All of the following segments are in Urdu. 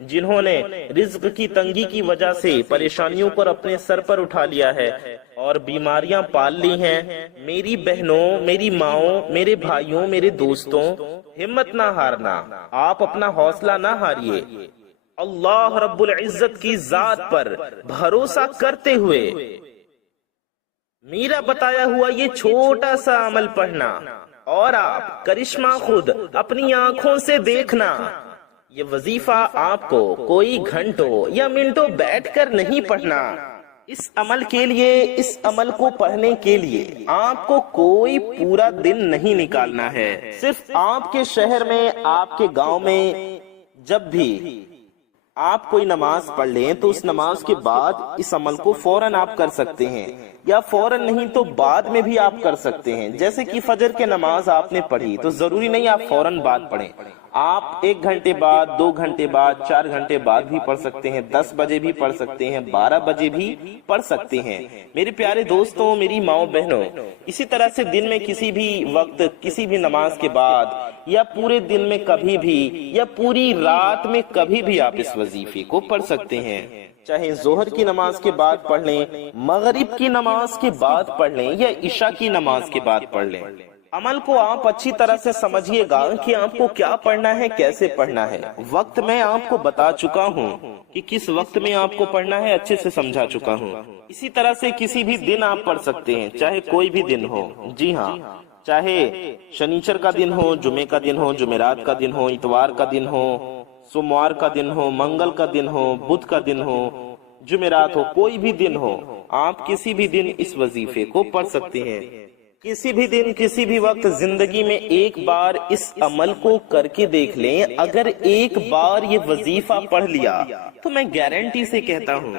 جنہوں نے رزق کی تنگی کی وجہ سے پریشانیوں پر اپنے سر پر اٹھا لیا ہے اور بیماریاں پال لی ہیں، میری بہنوں، میری ماؤں، میرے بھائیوں، میرے دوستوں، ہمت نہ ہارنا، آپ اپنا حوصلہ نہ ہاریے، اللہ رب العزت کی ذات پر بھروسہ کرتے ہوئے میرا بتایا ہوا یہ چھوٹا سا عمل پڑھنا اور آپ کرشمہ خود اپنی آنکھوں سے دیکھنا۔ یہ وظیفہ آپ کو کوئی گھنٹوں یا منٹوں بیٹھ کر نہیں پڑھنا، اس عمل کے لیے، اس عمل کو پڑھنے کے لیے آپ کو کوئی پورا دن نہیں نکالنا ہے۔ صرف آپ کے شہر میں، آپ کے گاؤں میں جب بھی آپ کوئی نماز پڑھ لیں تو اس نماز کے بعد اس عمل کو فوراً آپ کر سکتے ہیں، یا فوراً نہیں تو بعد میں بھی آپ کر سکتے ہیں۔ جیسے کہ فجر کے نماز آپ نے پڑھی تو ضروری نہیں آپ فوراً بعد پڑھیں، آپ 1 گھنٹے بعد، 2 گھنٹے بعد، 4 گھنٹے بعد بھی پڑھ سکتے ہیں، 10 بجے بھی پڑھ سکتے ہیں، 12 بجے بھی پڑھ سکتے ہیں۔ میرے پیارے دوستوں، میری ماؤں بہنوں، اسی طرح سے دن میں کسی بھی وقت، کسی بھی نماز کے بعد، یا پورے دن میں کبھی بھی، یا پوری رات میں کبھی بھی آپ اس وظیفے کو پڑھ سکتے ہیں۔ چاہے ظہر کی نماز کے بعد پڑھ لیں، مغرب کی نماز کے بعد پڑھ لیں، یا عشاء کی نماز کے بعد پڑھ لیں۔ عمل کو آپ اچھی طرح سے سمجھیے گا کہ آپ کو کیا پڑھنا ہے، کیسے پڑھنا ہے۔ وقت میں آپ کو بتا چکا ہوں کہ کس وقت میں آپ کو پڑھنا ہے، اچھے سے سمجھا چکا ہوں۔ اسی طرح سے کسی بھی دن آپ پڑھ سکتے ہیں، چاہے کوئی بھی دن ہو۔ جی ہاں، چاہے شنیچر کا دن ہو، جمعے کا دن ہو، جمعرات کا دن ہو، اتوار کا دن ہو، سوموار کا دن ہو، منگل کا دن ہو، بدھ کا دن ہو، جمعرات ہو، کوئی بھی دن ہو، آپ کسی بھی دن اس وظیفے کو پڑھ سکتے ہیں۔ کسی بھی دن، کسی بھی وقت زندگی میں ایک بار اس عمل کو کر کے دیکھ لیں۔ اگر ایک بار یہ وظیفہ پڑھ لیا تو میں گارنٹی سے کہتا ہوں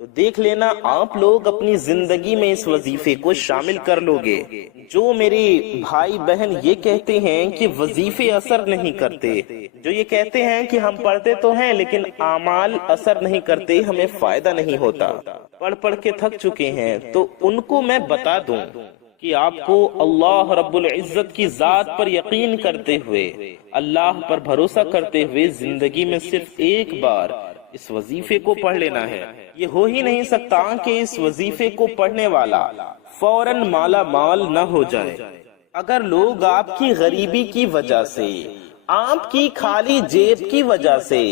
تو دیکھ لینا آپ لوگ اپنی زندگی میں اس وظیفے کو شامل کر لو گے۔ جو میرے بھائی بہن یہ کہتے ہیں کہ وظیفے اثر نہیں کرتے، جو یہ کہتے ہیں کہ ہم پڑھتے تو ہیں لیکن اعمال اثر نہیں کرتے، ہمیں فائدہ نہیں ہوتا، پڑھ پڑھ کے تھک چکے ہیں، تو ان کو میں بتا دوں کہ آپ کو اللہ رب العزت کی ذات پر یقین کرتے ہوئے، اللہ پر بھروسہ کرتے ہوئے زندگی میں صرف ایک بار اس وظیفے کو پڑھ لینا ہے۔ یہ ہو ہی نہیں سکتا کہ اس وظیفے کو پڑھنے والا فوراً مالا مال نہ ہو جائے۔ اگر لوگ آپ کی غریبی کی وجہ سے، آپ کی خالی جیب کی وجہ سے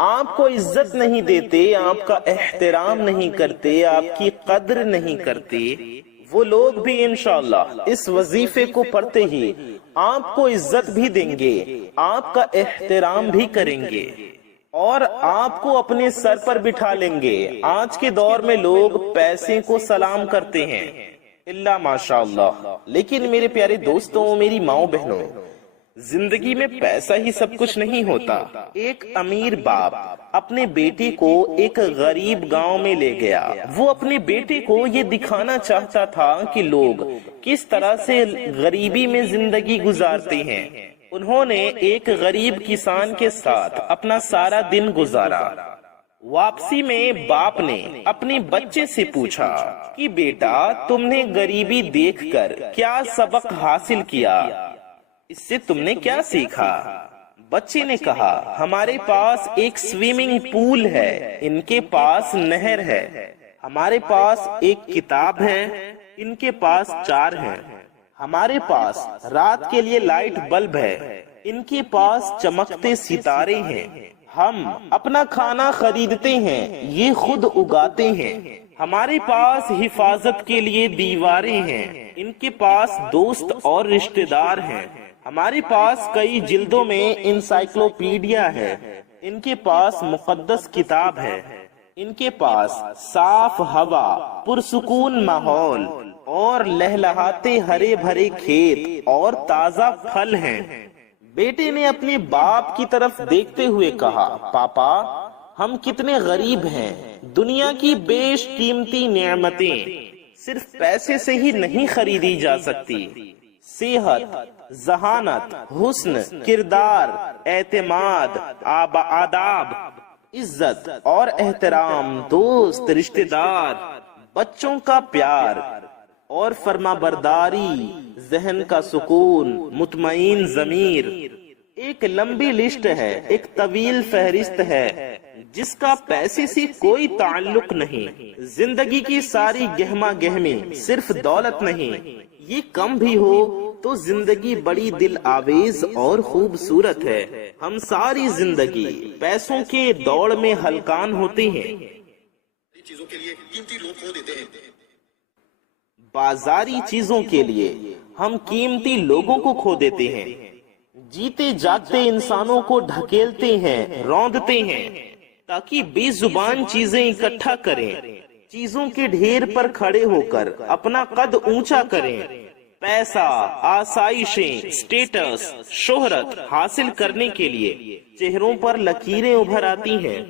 آپ کو عزت نہیں دیتے، آپ کا احترام نہیں کرتے، آپ کی قدر نہیں کرتے، وہ لوگ بھی انشاءاللہ اس وظیفے کو پڑھتے ہی آپ کو عزت بھی دیں گے، آپ کا احترام بھی کریں گے اور آپ کو اپنے سر پر بٹھا لیں گے۔ آج کے دور میں لوگ پیسے کو سلام کرتے ہیں، اللہ ماشاءاللہ، لیکن میرے پیارے دوستوں، میری ماؤں بہنوں، زندگی میں پیسہ ہی سب کچھ نہیں ہوتا۔ ایک امیر باپ اپنے بیٹے کو ایک غریب گاؤں میں لے گیا۔ وہ اپنے بیٹے کو یہ دکھانا چاہتا تھا کہ لوگ کس طرح سے غریبی میں زندگی گزارتے ہیں۔ انہوں نے ایک غریب کسان کے ساتھ اپنا سارا دن گزارا۔ واپسی میں باپ نے اپنے بچے سے پوچھا کہ بیٹا، تم نے غریبی دیکھ کر کیا سبق حاصل کیا؟ اس سے تم نے کیا سیکھا؟ بچے نے کہا، ہمارے پاس ایک سوئمنگ پول ہے، ان کے پاس نہر ہے، ہمارے پاس ایک کتاب ہے، ان کے پاس 4 ہیں، ہمارے پاس رات کے لیے لائٹ بلب ہے، ان کے پاس چمکتے ستارے ہیں، ہم اپنا کھانا خریدتے ہیں، یہ خود اگاتے ہیں، ہمارے پاس حفاظت کے لیے دیواریں ہیں، ان کے پاس دوست اور رشتہ دار ہیں، ہمارے پاس کئی جلدوں میں انسائکلوپیڈیا ہے، ان کے پاس مقدس کتاب ہے، ان کے پاس صاف ہوا، پرسکون ماحول اور لہلہاتے ہرے بھرے کھیت اور تازہ پھل ہیں۔ بیٹے نے اپنے باپ کی طرف دیکھتے ہوئے کہا، پاپا، ہم کتنے غریب ہیں، دنیا کی بیش قیمتی نعمتیں صرف پیسے سے ہی نہیں خریدی جا سکتی۔ صحت، ذہانت، حسن کردار، اعتماد، آداب، عزت اور احترام، دوست، رشتہ دار، بچوں کا پیار اور فرما برداری، ذہن کا سکون، مطمئن ضمیر، ایک لمبی لسٹ ہے، ایک طویل فہرست ہے۔ جس کا پیسے سے کوئی تعلق نہیں، زندگی کی ساری گہما گہمی صرف دولت نہیں، یہ کم بھی ہو تو زندگی بڑی دل آویز اور خوبصورت ہے۔ ہم ساری زندگی پیسوں کے دوڑ میں ہلکان ہوتے ہیں، چیزوں کے لیے قیمتی لوگ کھو دیتے ہیں، بازاری چیزوں کے لیے ہم قیمتی لوگوں کو کھو دیتے ہیں، جیتے جاگتے انسانوں کو ڈھکیلتے ہیں، روندتے ہیں تاکہ بے زبان چیزیں اکٹھا کریں، چیزوں کے ڈھیر پر کھڑے ہو کر اپنا قد اونچا کریں، پیسہ، آسائشیں، سٹیٹس، شہرت حاصل کرنے کے لیے چہروں پر لکیریں ابھر آتی ہیں،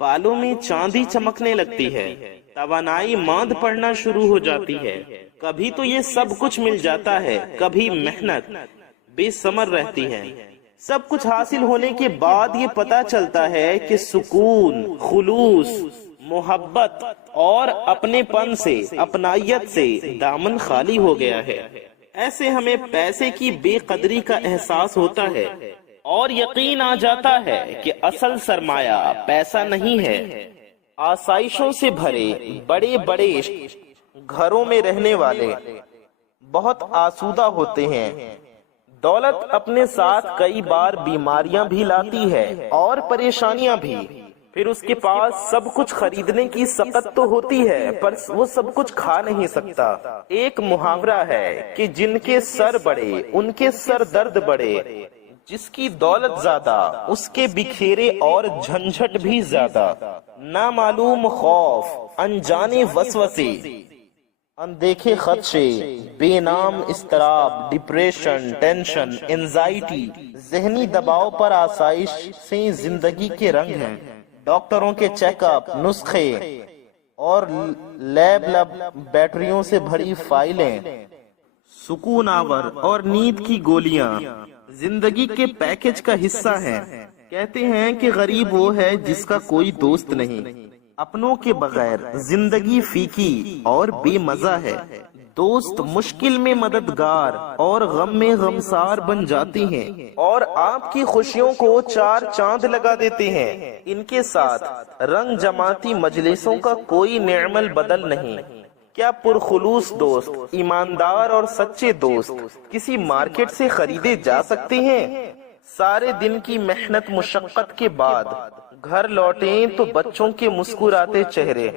بالوں میں چاندی چمکنے لگتی ہے، توانائی ماند پڑنا شروع ہو جاتی ہے۔ کبھی تو یہ سب کچھ مل جاتا ہے، کبھی محنت بے ثمر رہتی ہے۔ سب کچھ حاصل ہونے کے بعد یہ پتا چلتا ہے کہ سکون، خلوص، محبت اور اپنے پن سے، اپنائیت سے دامن خالی ہو گیا ہے۔ ایسے ہمیں پیسے کی بے قدری کا احساس ہوتا ہے اور یقین آ جاتا ہے کہ اصل سرمایہ پیسہ نہیں ہے۔ آسائشوں سے بھرے بڑے بڑے گھروں میں رہنے والے بہت آسودہ ہوتے ہیں۔ دولت اپنے ساتھ کئی بار بیماریاں بھی لاتی ہے اور پریشانیاں بھی، پھر اس کے پاس سب کچھ خریدنے کی سخت تو ہوتی ہے پر وہ سب کچھ کھا نہیں سکتا۔ ایک محاورہ ہے کہ جن کے سر بڑے ان کے سر درد بڑے، جس کی دولت زیادہ اس کے بکھیرے اور جھنجھٹ بھی زیادہ۔ نامعلوم خوف، انجانے وسوسے، اندیکھے خدشے، بے نام اضطراب، ڈپریشن، ٹینشن، انزائٹی، ذہنی دباؤ پر آسائش سے زندگی کے رنگ ہیں۔ ڈاکٹروں کے چیک اپ، نسخے اور لیب بیٹریوں سے بھری فائلیں، سکون آور اور نیند کی گولیاں زندگی کے پیکج کا حصہ ہیں۔ کہتے ہیں کہ غریب وہ ہے جس کا کوئی دوست نہیں۔ اپنوں کے بغیر زندگی فیکی اور بے مزہ ہے۔ دوست مشکل میں مددگار اور غم میں غمسار بن جاتی ہیں اور آپ کی خوشیوں کو چار چاند لگا دیتے ہیں۔ ان کے ساتھ رنگ جماتی مجلسوں کا کوئی نعم البدل نہیں۔ کیا پرخلوص دوست، ایماندار اور سچے دوست کسی مارکیٹ سے خریدے جا سکتے ہیں؟ سارے دن کی محنت مشقت کے بعد گھر لوٹیں تو بچوں کے مسکراتے چہرے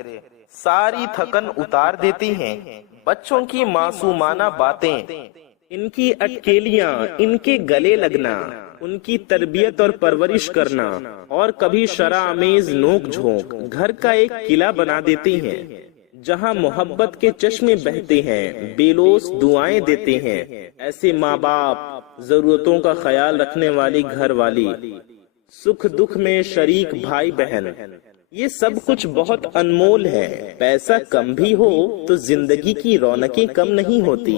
ساری تھکن اتار دیتی ہیں۔ بچوں کی معصومانہ باتیں، ان کی اٹکیلیاں، ان کے گلے لگنا، ان کی تربیت اور پرورش کرنا اور کبھی شرآمیز نوک جھونک گھر کا ایک قلعہ بنا دیتی ہیں جہاں محبت کے چشمے بہتے ہیں، بے لوث دعائیں دیتے ہیں۔ ایسے ماں باپ، ضرورتوں کا خیال رکھنے والی گھر والی، سکھ دکھ میں شریک بھائی بہن، یہ سب کچھ بہت انمول ہے۔ پیسہ کم بھی ہو تو زندگی کی رونقیں کم نہیں ہوتی۔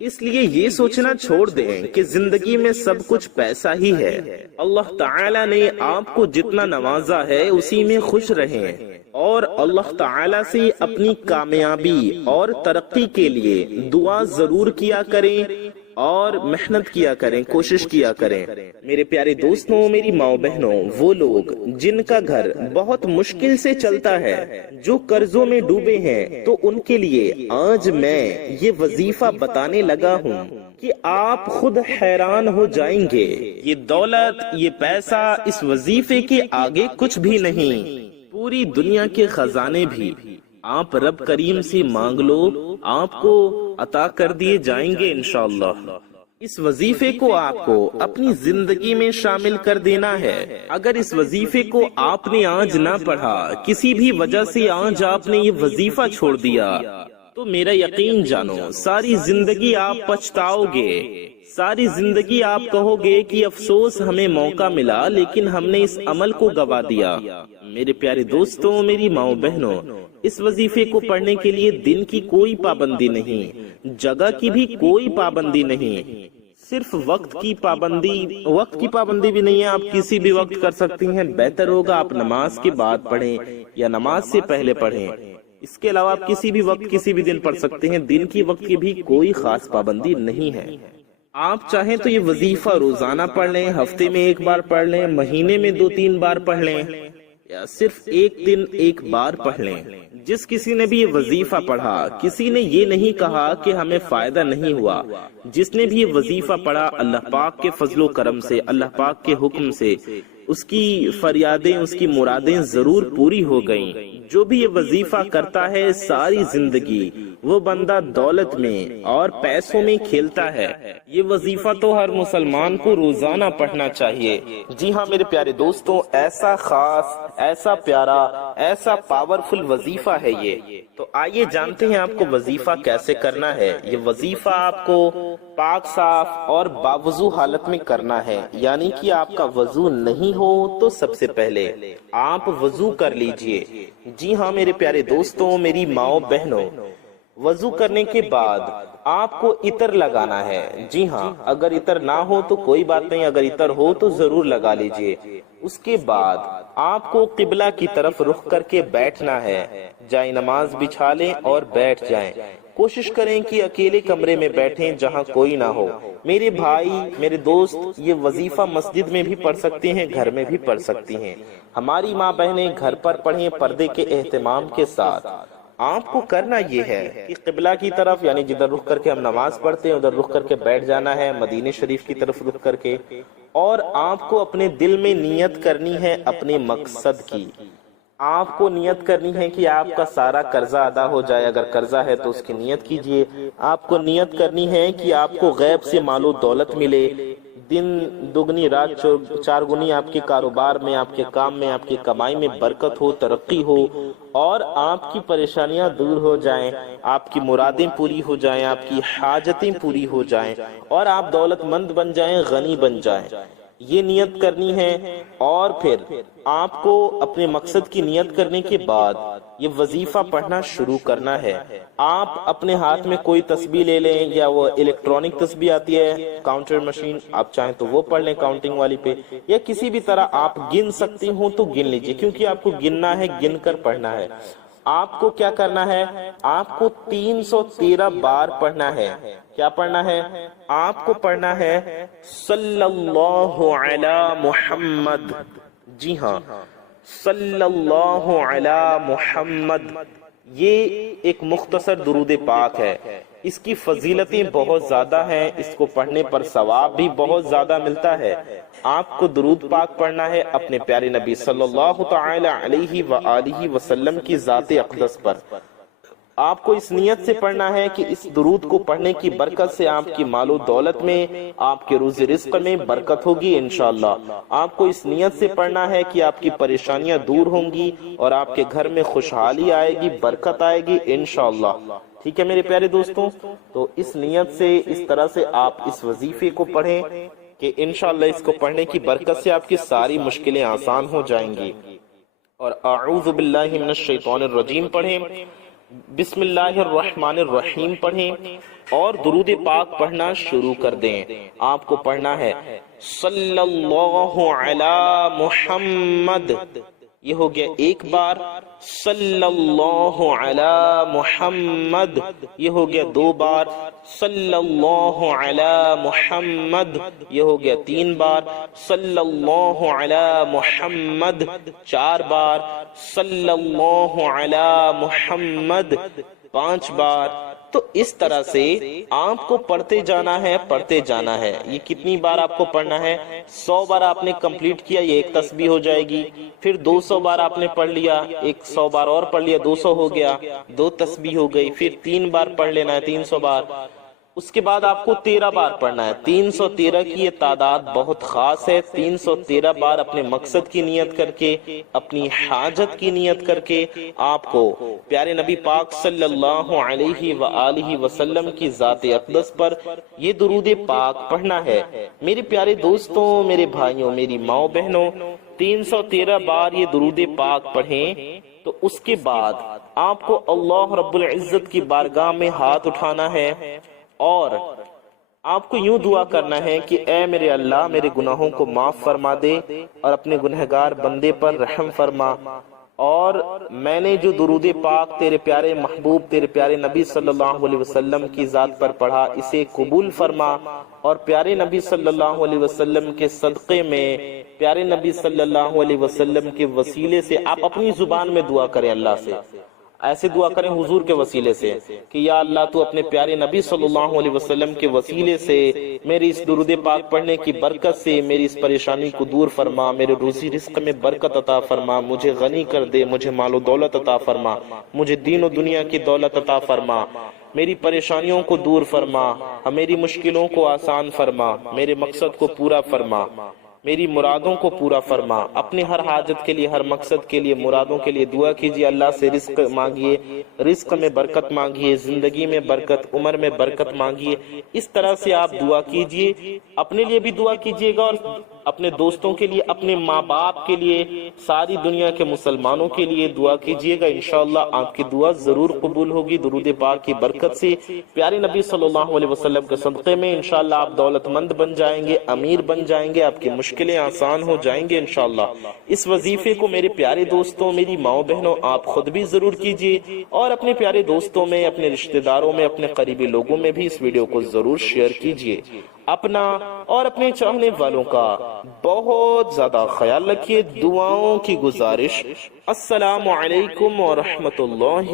اس لیے یہ سوچنا چھوڑ دیں کہ زندگی میں سب کچھ پیسہ ہی ہے۔ اللہ تعالیٰ نے آپ کو جتنا نوازا ہے اسی میں خوش رہیں اور اللہ تعالیٰ سے اپنی کامیابی اور ترقی کے لیے دعا ضرور کیا کریں اور محنت کیا کریں، کوشش کیا کریں۔ میرے پیارے دوستوں، میری ماں بہنوں، وہ لوگ جن کا گھر بہت مشکل سے چلتا ہے، جو قرضوں میں ڈوبے ہیں، تو ان کے لیے آج میں یہ وظیفہ بتانے لگا ہوں کہ آپ خود حیران ہو جائیں گے۔ یہ دولت، یہ پیسہ اس وظیفے کے آگے کچھ بھی نہیں۔ پوری دنیا کے خزانے بھی آپ رب کریم سے مانگ لو، آپ کو عطا کر دیے جائیں گے انشاءاللہ۔ اس وظیفے کو آپ کو اپنی زندگی میں شامل کر دینا ہے۔ اگر اس وظیفے کو آپ نے آج نہ پڑھا، کسی بھی وجہ سے آج آپ نے یہ وظیفہ چھوڑ دیا، تو میرا یقین جانو ساری زندگی آپ پچھتاؤ گے، ساری زندگی آپ کہو گے کہ افسوس ہمیں موقع ملا لیکن ہم نے اس عمل کو گوا دیا۔ میرے پیارے دوستوں، میری ماؤں بہنوں، اس وظیفے کو پڑھنے کے لیے دن کی کوئی پابندی نہیں، جگہ کی بھی کوئی پابندی نہیں، صرف وقت کی پابندی بھی نہیں ہے۔ آپ کسی بھی وقت کر سکتی ہیں۔ بہتر ہوگا آپ نماز کے بعد پڑھیں یا نماز سے پہلے پڑھیں۔ اس کے علاوہ آپ کسی بھی وقت کسی بھی دن پڑھ سکتے ہیں۔ دن کی وقت کی بھی کوئی خاص پابندی نہیں ہے۔ آپ چاہیں تو یہ وظیفہ روزانہ پڑھ لیں، ہفتے میں ایک بار پڑھ لیں، مہینے میں 2-3 بار پڑھ لیں، یا صرف ایک دن ایک بار پڑھ لیں۔ جس کسی نے بھی یہ وظیفہ پڑھا، کسی نے یہ نہیں کہا کہ ہمیں فائدہ نہیں ہوا۔ جس نے بھی یہ وظیفہ پڑھا، اللہ پاک کے فضل و کرم سے، اللہ پاک کے حکم سے اس کی فریادیں، اس کی مرادیں ضرور پوری ہو گئیں۔ جو بھی یہ وظیفہ کرتا ہے ساری زندگی وہ بندہ دولت میں اور پیسوں میں کھیلتا ہے۔ یہ وظیفہ تو ہر مسلمان کو روزانہ پڑھنا چاہیے۔ جی ہاں میرے پیارے دوستوں، ایسا خاص، ایسا پیارا، ایسا پاورفل وظیفہ ہے یہ۔ تو آئیے جانتے ہیں آپ کو وظیفہ کیسے کرنا ہے۔ یہ وظیفہ آپ کو پاک صاف اور باوضو حالت میں کرنا ہے، یعنی کہ آپ کا وضو نہیں ہو تو سب سے پہلے آپ وضو کر لیجئے۔ جی ہاں میرے پیارے دوستوں، میری ماؤں بہنوں، وضو کرنے کے بعد آپ کو عطر لگانا ہے۔ جی ہاں، اگر عطر نہ ہو تو کوئی بات نہیں، اگر عطر ہو تو ضرور لگا لیجئے۔ اس کے بعد آپ کو قبلہ کی طرف رخ کر کے بیٹھنا ہے۔ جائے نماز بچھا لیں اور بیٹھ جائیں۔ کوشش کریں کہ اکیلے کمرے میں بیٹھیں جہاں کوئی نہ ہو۔ میرے بھائی، میرے دوست، یہ وظیفہ مسجد میں بھی پڑھ سکتے ہیں، گھر میں بھی پڑھ سکتی ہیں۔ ہماری ماں بہنیں گھر پر پڑھیں پردے کے اہتمام کے ساتھ۔ آپ کو کرنا یہ ہے کہ قبلہ کی طرف، یعنی جدھر رخ کر کے ہم نماز پڑھتے ہیں ادھر رخ کر کے بیٹھ جانا ہے، مدینے شریف کی طرف رخ کر کے، اور آپ کو اپنے دل میں نیت کرنی ہے اپنے مقصد کی۔ آپ کو نیت کرنی ہے کہ آپ کا سارا قرضہ ادا ہو جائے، اگر قرضہ ہے تو اس کی نیت کیجئے۔ آپ کو نیت کرنی ہے کہ آپ کو غیب سے مال و دولت ملے، دن دگنی رات چار گنی آپ کے کاروبار میں، آپ کے کام میں، آپ کی کمائی میں برکت ہو، ترقی ہو، اور آپ کی پریشانیاں دور ہو جائیں، آپ کی مرادیں پوری ہو جائیں، آپ کی حاجتیں پوری ہو جائیں، اور آپ دولت مند بن جائیں، غنی بن جائیں۔ یہ نیت کرنی ہے، اور پھر آپ کو اپنے مقصد کی نیت کرنے کے بعد یہ وظیفہ پڑھنا شروع کرنا ہے۔ آپ اپنے ہاتھ میں کوئی تسبیح لے لیں، یا وہ الیکٹرانک تسبیح آتی ہے کاؤنٹر مشین، آپ چاہیں تو وہ پڑھ لیں کاؤنٹنگ والی پہ، یا کسی بھی طرح آپ گن سکتی ہوں تو گن لیجئے، کیونکہ آپ کو گننا ہے، گن کر پڑھنا ہے۔ آپ کو کیا کرنا ہے؟ آپ کو 313 بار پڑھنا ہے۔ کیا پڑھنا ہے؟ آپ کو پڑھنا ہے صلی اللہ علی محمد۔ جی ہاں، صلی اللہ علی محمد۔ یہ ایک مختصر درود پاک ہے، اس کی فضیلتیں بہت زیادہ ہیں، اس کو پڑھنے پر ثواب بھی بہت زیادہ ملتا ہے۔ آپ کو درود پاک پڑھنا ہے اپنے پیارے نبی صلی اللہ تعالی علیہ وآلہ وسلم کی ذات اقدس پر۔ آپ کو اس نیت سے پڑھنا ہے کہ اس درود کو پڑھنے کی برکت سے آپ کی مال و دولت میں، آپ کے روزی رزق میں برکت ہوگی انشاءاللہ۔ آپ کو اس نیت سے پڑھنا ہے کہ آپ کی پریشانیاں دور ہوں گی اور آپ کے گھر میں خوشحالی آئے گی، برکت آئے گی انشاءاللہ۔ ٹھیک ہے میرے پیارے دوستوں، تو اس نیت سے، اس طرح سے آپ اس وظیفے کو پڑھیں کہ انشاءاللہ اس کو پڑھنے کی برکت سے آپ کی ساری مشکلیں آسان ہو جائیں گی۔ اور اعوذ باللہ من الشیطان الرجیم پڑھیں، بسم اللہ الرحمن الرحیم پڑھیں، اور درود پاک پڑھنا شروع کر دیں۔ آپ کو پڑھنا ہے صلی اللہ علی محمد، یہ ہو گیا ایک بار، صلی اللہ علی محمد، یہ ہو گیا دو بار، صلی اللہ علی محمد، یہ ہو گیا تین بار، صلی اللہ علی محمد چار بار، صلی اللہ علی محمد پانچ بار۔ تو اس طرح سے آپ کو پڑھتے جانا ہے، پڑھتے جانا ہے۔ یہ کتنی بار آپ کو پڑھنا ہے؟ 100 بار آپ نے کمپلیٹ کیا، یہ ایک تسبیح ہو جائے گی۔ پھر 200 بار آپ نے پڑھ لیا، 100 بار اور پڑھ لیا، 200 ہو گیا، 2 تسبیح ہو گئی۔ پھر 3 بار پڑھ لینا ہے، 300 بار۔ اس کے بعد آپ کو 13 بار پڑھنا ہے۔ 313 کی یہ تعداد بہت خاص ہے۔ 313 بار اپنے مقصد کی نیت کر کے، اپنی حاجت کی نیت کر کے آپ کو پیارے نبی پاک صلی اللہ علیہ وآلہ وسلم کی ذات اقدس پر یہ درود پاک پڑھنا ہے۔ میرے پیارے دوستوں، میرے بھائیوں، میری ماؤں بہنوں، 313 بار یہ درود پاک پڑھیں تو اس کے بعد آپ کو اللہ رب العزت کی بارگاہ میں ہاتھ اٹھانا ہے، اور آپ کو یوں دعا کرنا ہے کہ اے میرے اللہ، میرے گناہوں کو معاف فرما دے اور اپنے گنہگار بندے پر رحم فرما۔ اور میں نے جو درود پاک تیرے پیارے محبوب تیرے پیارے نبی صلی اللہ علیہ وسلم کی ذات پر پڑھا اسے قبول فرما، اور پیارے نبی صلی اللہ علیہ وسلم کے صدقے میں، پیارے نبی صلی اللہ علیہ وسلم کے وسیلے سے آپ اپنی زبان میں دعا کریں اللہ سے، ایسے دعا کریں حضور کے وسیلے سے کہ یا اللہ تو اپنے پیارے نبی صلی اللہ علیہ وسلم کے وسیلے سے میری اس درود پاک پڑھنے کی برکت سے میری اس پریشانی کو دور فرما، میرے روزی رزق میں برکت عطا فرما، مجھے غنی کر دے، مجھے مال و دولت عطا فرما، مجھے دین و دنیا کی دولت عطا فرما، میری پریشانیوں کو دور فرما، میری مشکلوں کو آسان فرما، میرے مقصد کو پورا فرما، میری مرادوں کو پورا فرما۔ اپنی ہر حاجت کے لیے، ہر مقصد کے لیے، مرادوں کے لیے دعا کیجیے، اللہ سے رزق مانگیے، رزق میں برکت مانگیے، زندگی میں برکت، عمر میں برکت مانگیے۔ اس طرح سے آپ دعا کیجیے، اپنے لیے بھی دعا کیجیے گا اور اپنے دوستوں کے لیے، اپنے ماں باپ کے لیے، ساری دنیا کے مسلمانوں کے لیے دعا کیجیے گا، انشاءاللہ آپ کی دعا ضرور قبول ہوگی۔ درود پاک کی برکت سے، پیارے نبی صلی اللہ علیہ وسلم کے صدقے میں انشاءاللہ آپ دولت مند بن جائیں گے، امیر بن جائیں گے، آپ کی مشکلیں آسان ہو جائیں گے انشاءاللہ۔ اس وظیفے کو میرے پیارے دوستوں، میری ماؤں بہنوں، آپ خود بھی ضرور کیجیے اور اپنے پیارے دوستوں میں، اپنے رشتہ داروں میں، اپنے قریبی لوگوں میں بھی اس ویڈیو کو ضرور شیئر کیجیے۔ اپنا اور اپنے چاہنے والوں کا بہت زیادہ خیال رکھیے۔ دعاؤں کی گزارش۔ السلام علیکم ورحمۃ اللہ